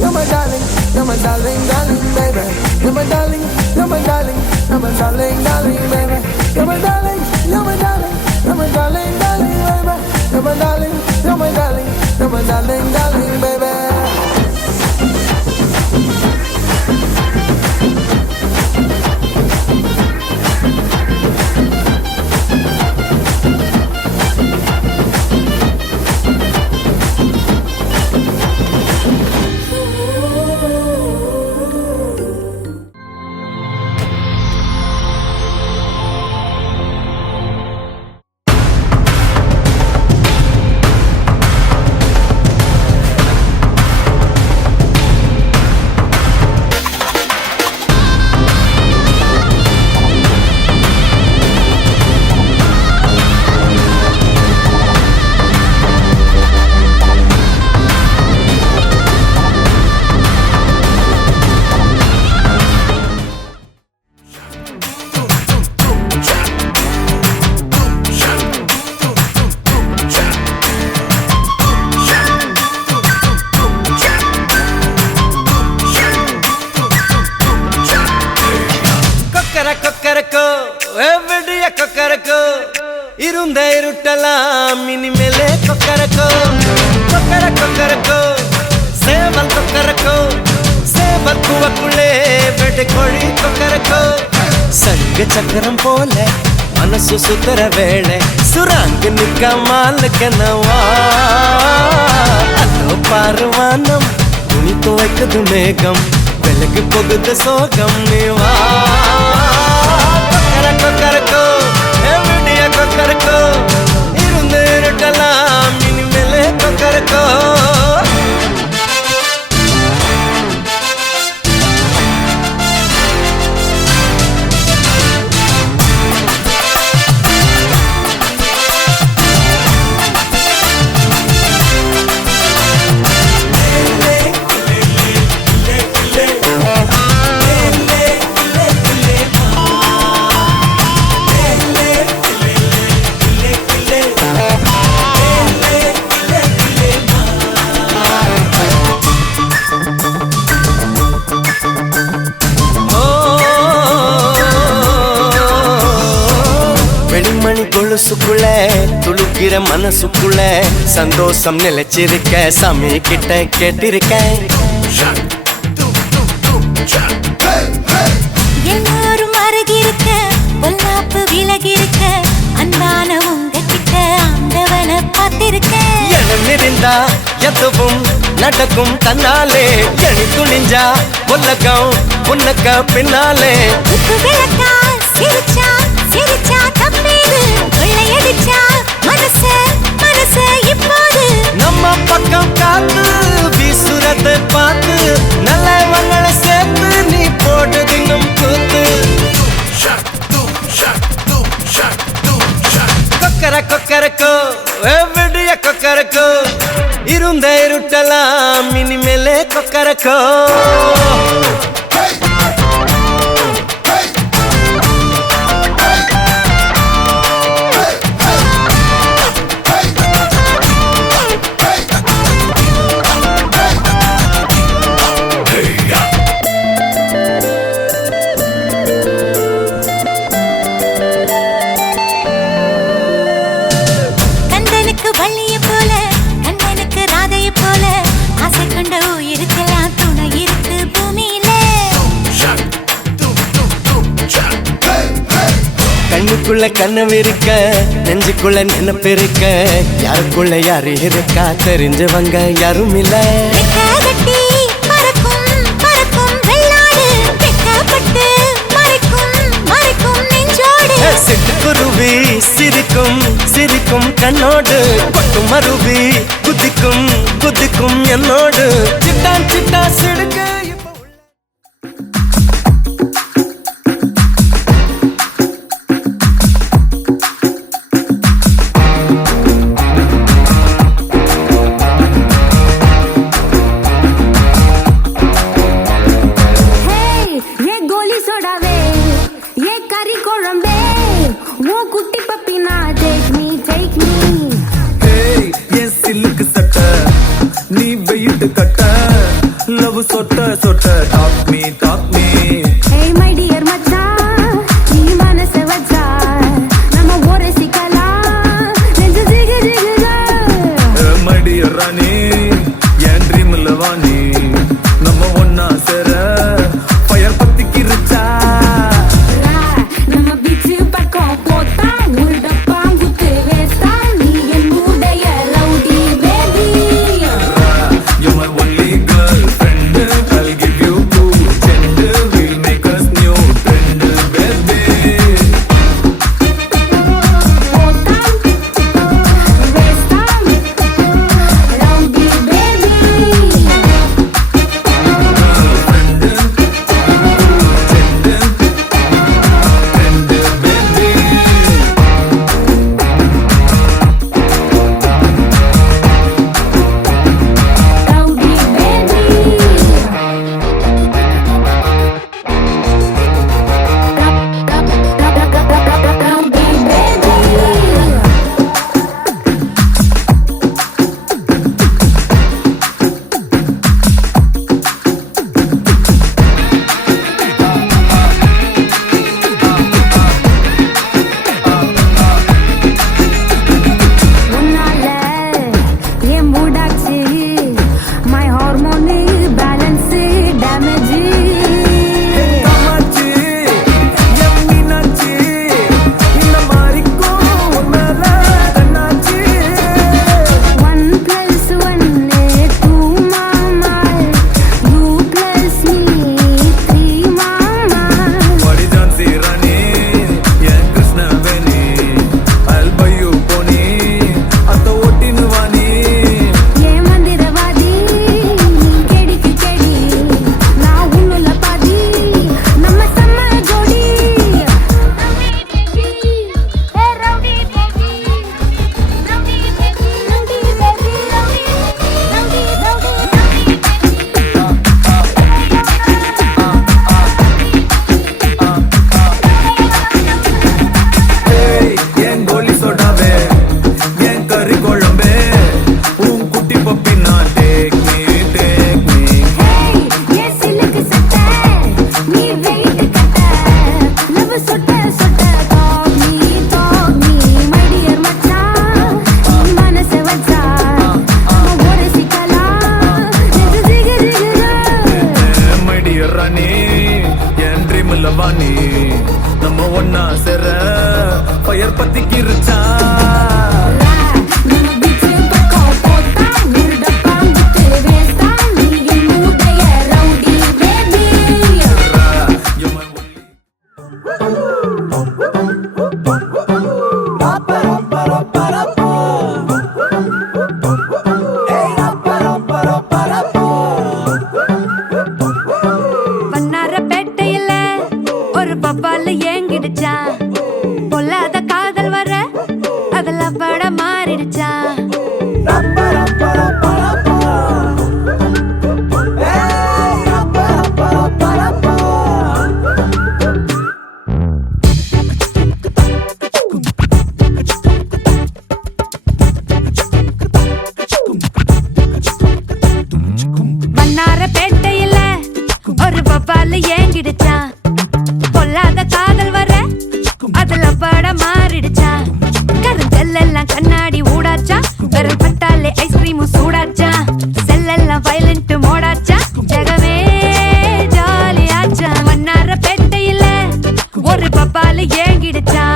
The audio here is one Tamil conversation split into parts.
you're my darling, you're my darling, darling, baby. You're my darling, you're my darling, you're my darling, darling, baby. You're my darling, you're my darling, you're my darling, darling, baby. You're my darling, you're my darling, you're my darling, darling, baby. இருந்த இருட்டலாம் இனிமேலே கொக்கரக்கோ கொக்கர கொக்கரக்கோ சேவல் கொக்கரக்கோ சேவல் கூவக்குள்ளே வெட்டு கோழி கொக்கரக்கோ சங்கு சக்கரம் போல மனசு சுத்தர வேளை சுராங்கு நிற்காமலுக்கென்னவா அதோ பாருவானம் துணி துவைக்குது மேகம் விலகு போகுது சோகம் நீவா கொக்கர கொக்கரக்கோ கொக்கரக்கோ இருந்து இருட்டலாம் இனிமேலே கொக்கரக்கோ கொலுசுக்குள்ள துளுக்கிற மனசுக்குள்ள சந்தோஷம் நிலைச்சிருக்க சாமி கிட்ட கேட்டிருக்கேன் எல்லாரும் அருகிருக்க பொல்லாப்பு விலகிருக்க அன்பான உங்ககிட்ட ஆண்டவனை பார்த்திருக்கேன் எண்ணம் இருந்தா எதுவும் நடக்கும் தன்னாலே எணி துணிஞ்சா உலகம் உனக்க பின்னாலே விளக்கா சிரிச்சா சிரிச்சா தப்பேது கொள்ளையடிச்சா மனசு மனசு இப்போது நம்ம பக்கம் காத்து வீசுறத பார்த்து நல்லவங்களை சேர்த்து நீ போடுது நம் கூத்து கொக்கர கொக்கரக்கோ விடிய கொக்கரக்கோ இருந்த இருட்டலாம் இனிமேலே கொக்கரக்கோ கண்ணுக்குள்ள கனவு இருக்க நெஞ்சுக்குள்ள நினைப்பு இருக்க யாருக்குள்ள யாரு இருக்கா தெரிஞ்சவங்க யாரும் இல்ல சிட்டுக்குருவி சிரிக்கும் சிரிக்கும் கண்ணோடு கொட்டு மருவி குதிக்கும் குதிக்கும் என்னோடு சிட்டா சிட்டா சிடுக்கு நீ வெயிட்டு கட்ட லவ் சொட்ட சொட்ட talk me Hey my dear மச்சான் நீ மனச வச்சா நம்ம ஒரு சிக்கலாம் நெஞ்சு ஜிகு ஜிகுதா மடி ராணி என் ட்ரீம்ல வாணி நம்ம ஒன்னா சேர ஃபயர் பத்திக்கிருச்சா நம்ம பீச் பக்கம் போத்தா உள்ள பாங்குத்து வேஸ்டா நீ என் மூடைய rowdy baby You're my only girlfriend I'll give you two gender we'll make us new trend baby போத்தா வேஸ்டா ரவுடி பேபி Rowdy baby. உன்னால என் மூடாச்சு my hormone balance damage Kamakshi என் மீனாட்சி இந்த மாதிரிக்கும் உன் மேல கண்ணாச்சி 1 plus 1 2 mama you plus me 3 mama படிஜான் சீராணி N Krishnaveni I'll buy you pony அத்த ஓட்டின்னு வாணி ஏ மந்திரவாதி நீ கெடிக்கு கெடி நான் உன்னுல பாதி நம்ம செம்ம ஜோடி rowdy baby rowdy baby rowdy baby rowdy ஏய் என் கோலி சோடாவே என் கறி குழம்பே உன் குட்டி பப்பி நான் டேக் மீ ஹேய் ஏ சிலுக்கு சட்ட நீ வெயிட் கட்ட லவ் சொட்ட சொட்ட டாக் மீ மை டியர் மச்சான் நீ மனச வச்சா நம்ம ஒரு சிக்கலாம் நெஞ்சு ஜிகு ஜிகுதா மடி ராணி என் ட்ரீம்ல வாணி நம்ம ஒன்னா சேர ஃபயர் பத்திக்கிருச்சா நம்ம பீச் பக்கம் போத்தா உள்ள பாங்குத்து வேஸ்டா நீ என் மூடைய rowdy baby You're my only வண்ணாரப்பேட்டையில ஒரு பப்பால ஏங்கிடுச்சா பொல்லாத காதல் வர அதுல பட மாறிடுச்சா வண்ணாரப்பேட்டையில ஒரு பப்பால ஏங்கிடுச்சா பொல்லாத காதல் வர அதுல பட மாறிடுச்சா கருங்கல்லாம் கண்ணாடி ஊடாச்சா வெறும் பட்டாலே ஐஸ்கிரீமும் சூடாச்சா செல்லெல்லாம் வயலண்ட் மோடாச்சா ஜெகமே ஜாலியாச்சா வண்ணாரப்பேட்டையில ஒரு பப்பால ஏங்கிடுச்சா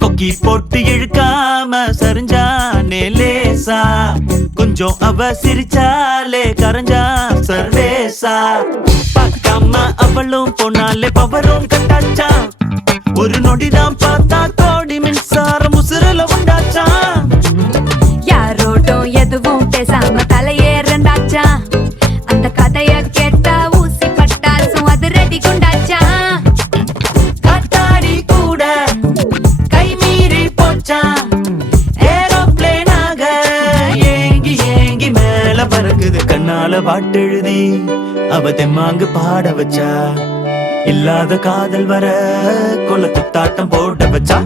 கொக்கி போட்டு இழுக்காம சரிஞ்சானே லேசா கொஞ்சம் அவ சிரிச்சாலே கரைஞ்சா சர்வேசா பார்க்காம அவளும் போனாலே பவரும் கட்டாச்சா ஒரு நொடிதான் பார்த்தா கோடி மின்சாரம் உசுரல உண்டாச்சா யாரோட்டும் எதுவும் பேசாம தலையேறண்டாச்சா அந்த கதைய கேட்டா ஊசி பட்டாசும் அது ரெடி குண்டாச்சா காத்தாடி கூட கை மீறி போச்சா ஏரோப்ளேனாக ஏங்கி ஏங்கி மேல பறக்குது கண்ணால பாட்டெழுதி அவ தெம்மாங்கு பாட வச்சா இல்லாத காதல் வர கொல்ல துத்தாட்டம் போட வச்சா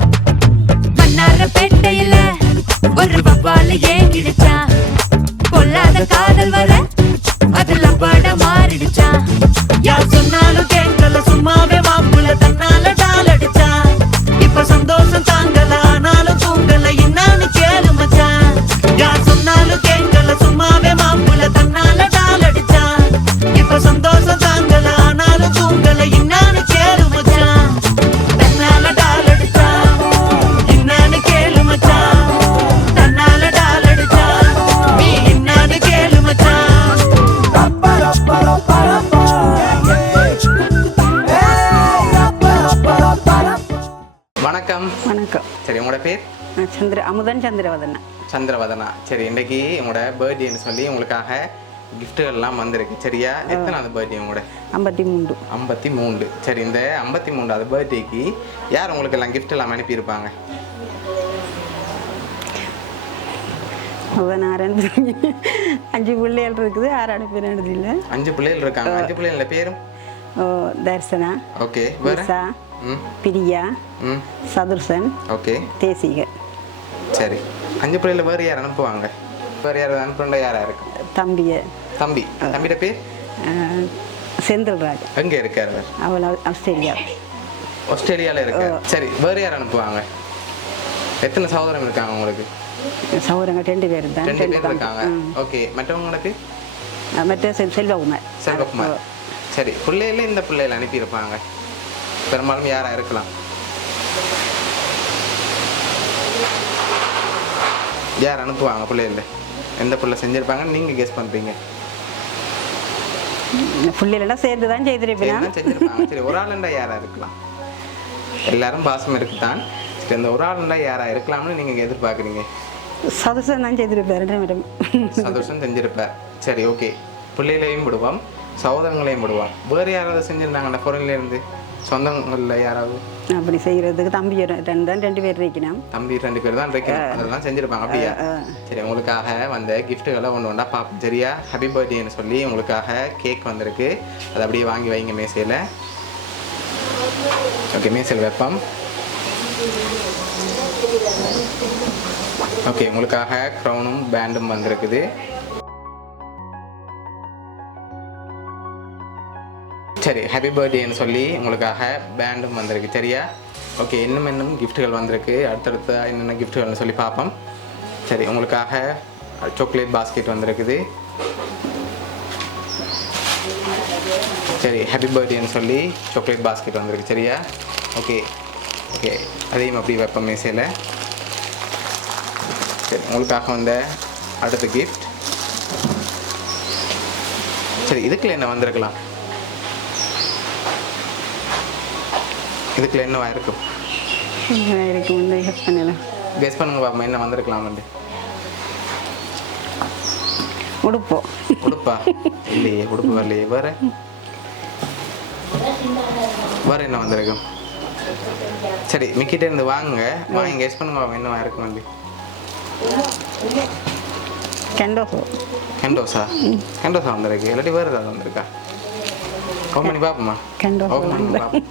மன்னார பேட்டையில ஒரு வவ்வால ஏங்கிடுச்சா கொல்லாத காதல் வர அதுல பட மாறிடுச்சா யார் சொன்னாலும் கேட்கல சும்மாவே மாப்புல தன்னால டால் அடிச்சா இப்ப சந்தோஷம் தாங்கல ஆனாலும் தூங்கல என்னன்னு கேளு மச்சான் யார் சொன்னாலும் கேட்கல சும்மாவே மாப்புல தன்னால டால் அடிச்சா இப்ப சந்தோஷம் தாங்கல ஆனாலும் தூங்கல என்னன்னு கேளு மச்சான் தன்னால டால் அடிச்சா என்னன்னு கேளு மச்சான் தன்னால டால் அடிச்சா நீ என்னன்னு கேளு மச்சான் வணக்கம். வணக்கம். சரி, உங்களோட பேர்? அமுதன் சந்திரவதனா. சந்திரவதனா. சரி, இன்னைக்கு உங்களோட பர்த்டேன்னு சொல்லி உங்களுக்காக கிஃப்ட்டுகள்லாம் வந்திருக்கு. சரியா? எத்தனாவது பர்த்டே உங்களோட? 53. 53. சரி, இந்த 53வது பர்த்டேக்கு யார் உங்களுக்கு எல்லாம் கிஃப்ட் எல்லாம் அனுப்பியிருப்பாங்க? அவன் 5 பிள்ளைகள் இருக்குது, 6 அனுப்பினது இல்லை. 5 பிள்ளைகள் இருக்காங்க. 5 பிள்ளைகள பேரும்? தர்சனா. ஓகே. வேற? பிரியா. சதுர்சன். ஓகே. தேசிகன். சரி, 5 பிள்ளைகள வேறு யார் அனுப்புவாங்க? வேறு யார் அனுப்புறா? யாரா இருக்கு? தம்பிய. தம்பி. தம்பியோட பேர்? செந்தில்ராஜ். எங்க இருக்காரு? அவள் ஆஸ்திரேலியா. ஆஸ்திரேலியாவில் இருக்கு. சரி, வேறு யார் அனுப்புவாங்க? எத்தனை சகோதரம் இருக்காங்க உங்களுக்கு? சகோதரங்க 2 பேர் தான். 2 பேர் இருக்காங்க. ஓகே. மற்றவங்களுக்கு? மற்ற செல்வகுமார். செல்வகுமார். சரி, பிள்ளைகள இந்த பிள்ளைகளை அனுப்பியிருப்பாங்க. பெரும்பாலும் யாரா இருக்கலாம்? யார் அனுப்புவாங்க பிள்ளைகள? எந்த பிள்ளை செஞ்சிருப்பாங்கன்னு நீங்க கெஸ் பண்றீங்க? பிள்ளைகளெல்லாம் சேர்ந்து தான் செய்திருப்பேன். செஞ்சிருப்பாங்க. சரி, ஒரு ஆளுண்டா யாரா இருக்கலாம்? எல்லாரும் பாசம் இருக்குதான். சரி, அந்த ஒரு ஆளுண்டா யாரா இருக்கலாம்னு நீங்க எதிர்பார்க்குறீங்க? சதுசன் தான் செய்திருப்பார். சந்தோஷம் செஞ்சிருப்பார். சரி, ஓகே. பிள்ளைகளையும் விடுவோம், சகோதரங்களையும் விடுவோம். வேறு யாராவது செஞ்சிருந்தாங்கண்ணா பொருள்ல இருந்து? சொந்தங்கள்ல யாராவது? அப்படி செய்யறதுக்கு தம்பி 2 பேர் இருக்கணும். தம்பி 2 பேர் தான் இருக்கணும். அதெல்லாம் செஞ்சிருப்பாங்க. அப்படியா? சரி, உங்களுக்காக வந்த கிஃப்ட்டுகளை ஒன்றா பார்ப்போம். சரியா? ஹாப்பி பர்த்டேன்னு சொல்லி உங்களுக்காக கேக் வந்திருக்கு. அதை அப்படியே வாங்கி வைங்க மேசையில். ஓகே, மேசையில் வைப்போம். ஓகே, உங்களுக்காக க்ரௌனும் பேண்டும் வந்திருக்குது. சரி, ஹாப்பி பர்த்டேன்னு சொல்லி உங்களுக்காக பேண்டும் வந்திருக்கு. சரியா? ஓகே, இன்னும் கிஃப்ட்டுகள் வந்திருக்கு. அடுத்தடுத்த என்னென்ன கிஃப்ட்டுகள்னு சொல்லி பார்ப்போம். சரி, உங்களுக்காக சாக்லேட் பாஸ்கெட் வந்திருக்குது. சரி, ஹாப்பி பர்த்டேன்னு சொல்லி சாக்லேட் பாஸ்கெட் வந்திருக்கு. சரியா? ஓகே. ஓகே, அதையும் அப்படி வைப்போம் மேசையில். சரி, உங்களுக்காக வந்த அடுத்த கிஃப்ட். சரி, இதுக்குள்ள என்ன வந்திருக்கலாம்? இதுக்குள்ள என்னவா இருக்கும்? கெஸ் பண்ணுங்க பாப்பா, என்ன வந்திருக்கலாம்? உடுப்பா? இல்லையே, உடுப்பு வரலையே. வேற என்ன வந்திருக்கும்? சரி, மிக்கிட்ட இருந்து வாங்க கெஸ் பண்ணுங்க என்னவா இருக்கும்? கெண்டோஸா வந்திருக்கு. இல்லாட்டி வேறு ஏதாவது வந்திருக்கா? ஓப்பன் பண்ணி பார்ப்போமா? ஓப்பன் பண்ணி பார்ப்போம்.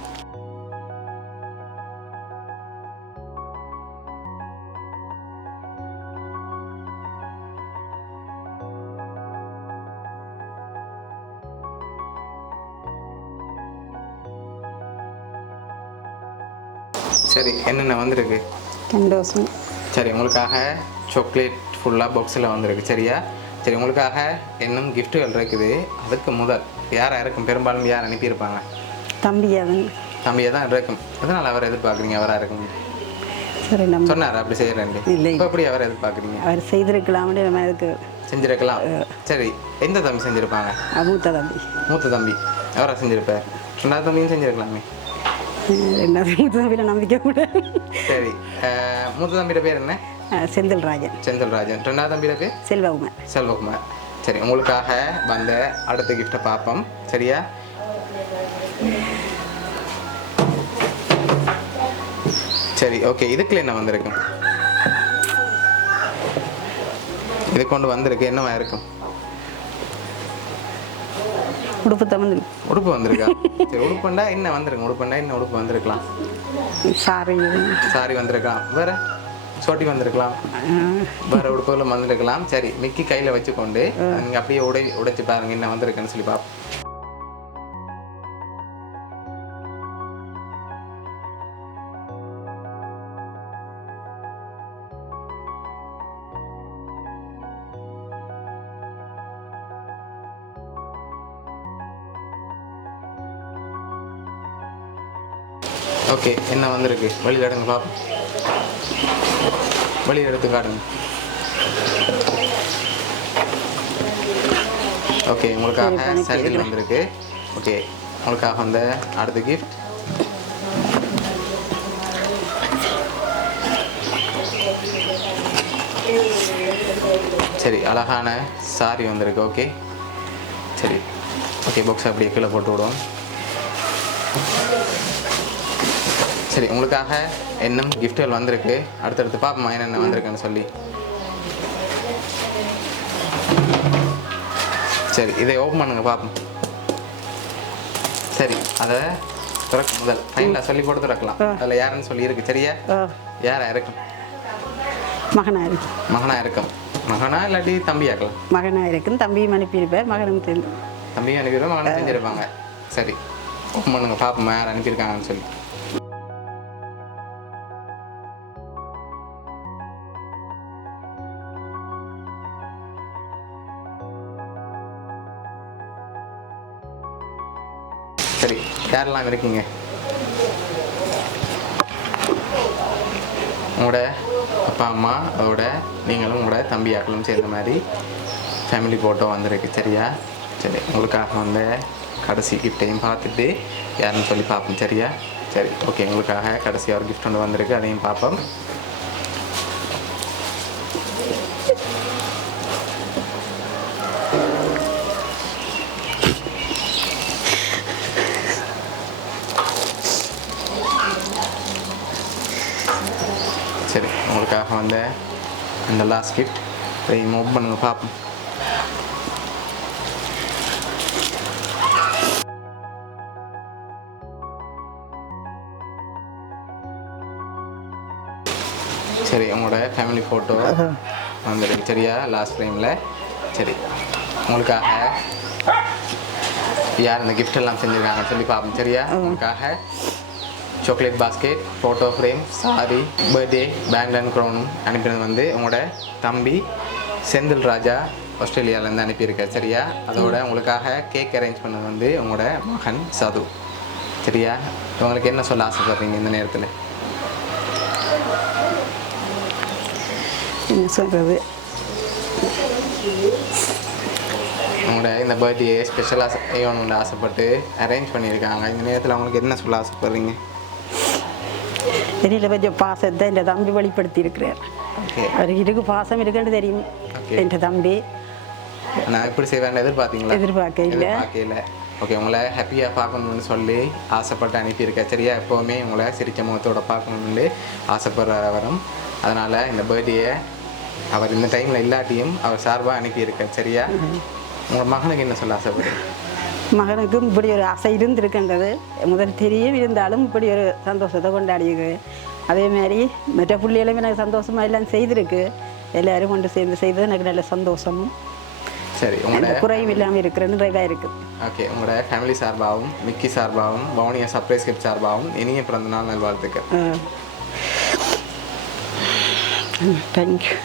சரி, என்னென்ன வந்திருக்கு? சரி, உங்களுக்காக சாக்லேட் ஃபுல்லாக பாக்ஸில் வந்திருக்கு. சரியா? சரி, உங்களுக்காக இன்னும் கிஃப்ட்டுகள் இருக்குது. அதுக்கு முதல் யாராக இருக்கும்? பெரும்பாலும் யார் அனுப்பியிருப்பாங்க? தம்பியாக தான் இருக்கும். அதனால் அவரை எதிர்பார்க்குறீங்க? அவராக இருக்கும் சொன்னார் அப்படி செய்கிறேன். இப்போ எப்படி அவரை எதிர்பார்க்குறீங்க? அவர் செய்திருக்கலாம், செஞ்சிருக்கலாம். சரி, எந்த தம்பி செஞ்சுருப்பாங்க? மூத்த தம்பி. அவராக செஞ்சுருப்பார். 2வது தம்பியும் செஞ்சுருக்கலாமே. ரெண்டாவது மூத்த தம்பியில் நம்பிக்கை கூட சரி மூத்த தம்பியோட பேர் என்ன? செந்தில்ராஜன். செந்தில்ராஜன். ரெண்டாவது தம்பியோட பேர்? செல்வகுமார். செல்வகுமார். சரி, உங்களுக்காக வந்த அடுத்த கிஃப்ட்டை பார்ப்போம். சரியா? சரி, ஓகே. இதுக்குள்ள என்ன வந்திருக்கும்? இது கொண்டு வந்திருக்கு, என்னவா இருக்கும்? உடுப்பு தம்பி. உடுப்பு வந்திருக்கா? சரி, உடுப்புண்டா என்ன வந்திருக்கும்? உடுப்புண்டா என்ன உடுப்பு வந்திருக்கலாம்? சாரி. சாரி வந்திருக்கலாம். வேற சோட்டி வந்திருக்கலாம். வேற உடுப்புகளும் வந்திருக்கலாம். சரி, மிக்கி கையில் வச்சுக்கொண்டு நீங்கள் அப்படியே உடைச்சு பாருங்க என்ன வந்திருக்குன்னு சொல்லி பார்ப்போம். ஓகே, என்ன வந்திருக்கு? வெளியில் எடுங்க பார்ப்போம். வெளியில் எடுத்து காட்டுங்க. ஓகே, உங்களுக்காக சைக்கிள் வந்திருக்கு. ஓகே, உங்களுக்காக வந்த அடுத்த கிஃப்ட் சரி, அழகான சாரி வந்திருக்கு. ஓகே சரி, ஓகே. பாக்ஸ் அப்படியே கீழே போட்டு விடுவோம். சரி, உங்களுக்காக இன்னும் கிஃப்ட்டுகள் வந்திருக்கு. அடுத்தடுத்து பார்ப்போமா என்னென்ன வந்திருக்குன்னு சொல்லி. சரி, இதை ஓப்பன் பண்ணுங்க பார்ப்போம். சரி, அதை திறக்க முதல் ஃபைனலாக சொல்லி போட்டு திறக்கலாம். அதில் யாருன்னு சொல்லி இருக்கு. சரியா? யாரா இருக்கும்? மகனா இருக்கும். மகனா இருக்கும். மகனா இல்லாட்டி தம்பியாக்கலாம்? மகனா இருக்கும். தம்பியும் அனுப்பியிருப்பேன், மகனும் தெரிஞ்சு. தம்பியும் அனுப்பிடுவோம், மகனும் செஞ்சிருப்பாங்க. சரி, ஓப்பன் பண்ணுங்க பார்ப்போம் யார் அனுப்பியிருக்காங்கன்னு சொல்லி. சரி, யாரெல்லாம் இருக்கீங்க? உங்களோட அப்பா அம்மா, அதோட நீங்களும் உங்களோட தம்பியாக்களும் சேர்ந்த மாதிரி ஃபேமிலி ஃபோட்டோ வந்திருக்கு. சரியா? சரி, உங்களுக்காக வந்து கடைசி கிஃப்டையும் பார்த்துட்டு யாருன்னு சொல்லி பார்ப்போம். சரியா? சரி, ஓகே. உங்களுக்காக கடைசியாக ஒரு கிஃப்ட் ஒன்று வந்திருக்கு, அதையும் பார்ப்போம். சரி, உங்களுக்காக வந்த அந்த லாஸ்ட் கிஃப்ட் அதையும் ஓப்பன் பண்ணுங்க பார்ப்போம். சரி, உங்களோட ஃபேமிலி ஃபோட்டோ வந்துருக்கு. சரியா? லாஸ்ட் ஃப்ரேமில். சரி, உங்களுக்காக யார் இந்த கிஃப்ட் எல்லாம் செஞ்சுருக்காங்கன்னு சொல்லி பார்ப்போம். சரியா? உங்களுக்காக chocolate basket, photo frame, sari, birthday band and க்ரௌனும் அனுப்பினது வந்து உங்களோட தம்பி செந்தில் ராஜா ஆஸ்திரேலியாவிலேருந்து அனுப்பியிருக்கார். சரியா? அதோட உங்களுக்காக கேக் அரேஞ்ச் பண்ணது வந்து உங்களோட மகன் சது. சரியா? உங்களுக்கு என்ன சொல்ல ஆசைப்படுறீங்க இந்த நேரத்தில்? என்ன சொல்கிறது, உங்களோட இந்த பர்த்டே ஸ்பெஷலாக செய்யணும்னு ஆசைப்பட்டு அரேஞ்ச் பண்ணியிருக்காங்க. இந்த நேரத்தில் அவங்களுக்கு என்ன சொல்ல ஆசைப்படுறீங்க? தெரியல, கொஞ்சம் பாசத்தை என் தம்பி வெளிப்படுத்தி இருக்கிறார். ஓகே, அவருக்கு இருக்கு பாசம் இருக்குன்னு தெரியும். என் தம்பி நான் எப்படி செய்வேன் எதிர்பார்த்தீங்களா? எதிர்பார்க்கல. ஓகே, உங்களை ஹாப்பியாக பார்க்கணும்னு சொல்லி ஆசைப்பட்டு அனுப்பியிருக்கேன். சரியா? எப்போவுமே உங்களை சிரிச்ச முகத்தோடு பார்க்கணும்னு ஆசைப்படுறவரும், அதனால் இந்த பர்த்டேயை அவர் இந்த டைமில் இல்லாட்டியும் அவர் சார்பாக அனுப்பியிருக்கார். சரியா? உங்கள் மகனுக்கு என்ன சொல்ல ஆசைப்படுறீங்க? மகனுக்கும் இப்படி ஒரு ஆசை இருந்திருக்கின்றது. முதல் தெரியும், இருந்தாலும் இப்படி ஒரு சந்தோஷத்தை கொண்டாடியிருக்கு. அதே மாதிரி மற்ற பிள்ளைகளும் எனக்கு சந்தோஷமாக எல்லாம் செய்திருக்கு. எல்லோரும் கொண்டு சேர்ந்து செய்தது எனக்கு நல்ல சந்தோஷமும் சரி, உங்களோட குறையும் இல்லாமல் இருக்கிற நிறைவாக இருக்குது. ஓகே, உங்களோட ஃபேமிலி சார்பாகவும் மிக்கி சார்பாகவும் பவுனியா சர்ப்ரைஸ் கிஃப்ட் சார்பாகவும் இனிய பிறந்தநாள் நல்வாழ்த்துக்கள். தேங்க்யூ.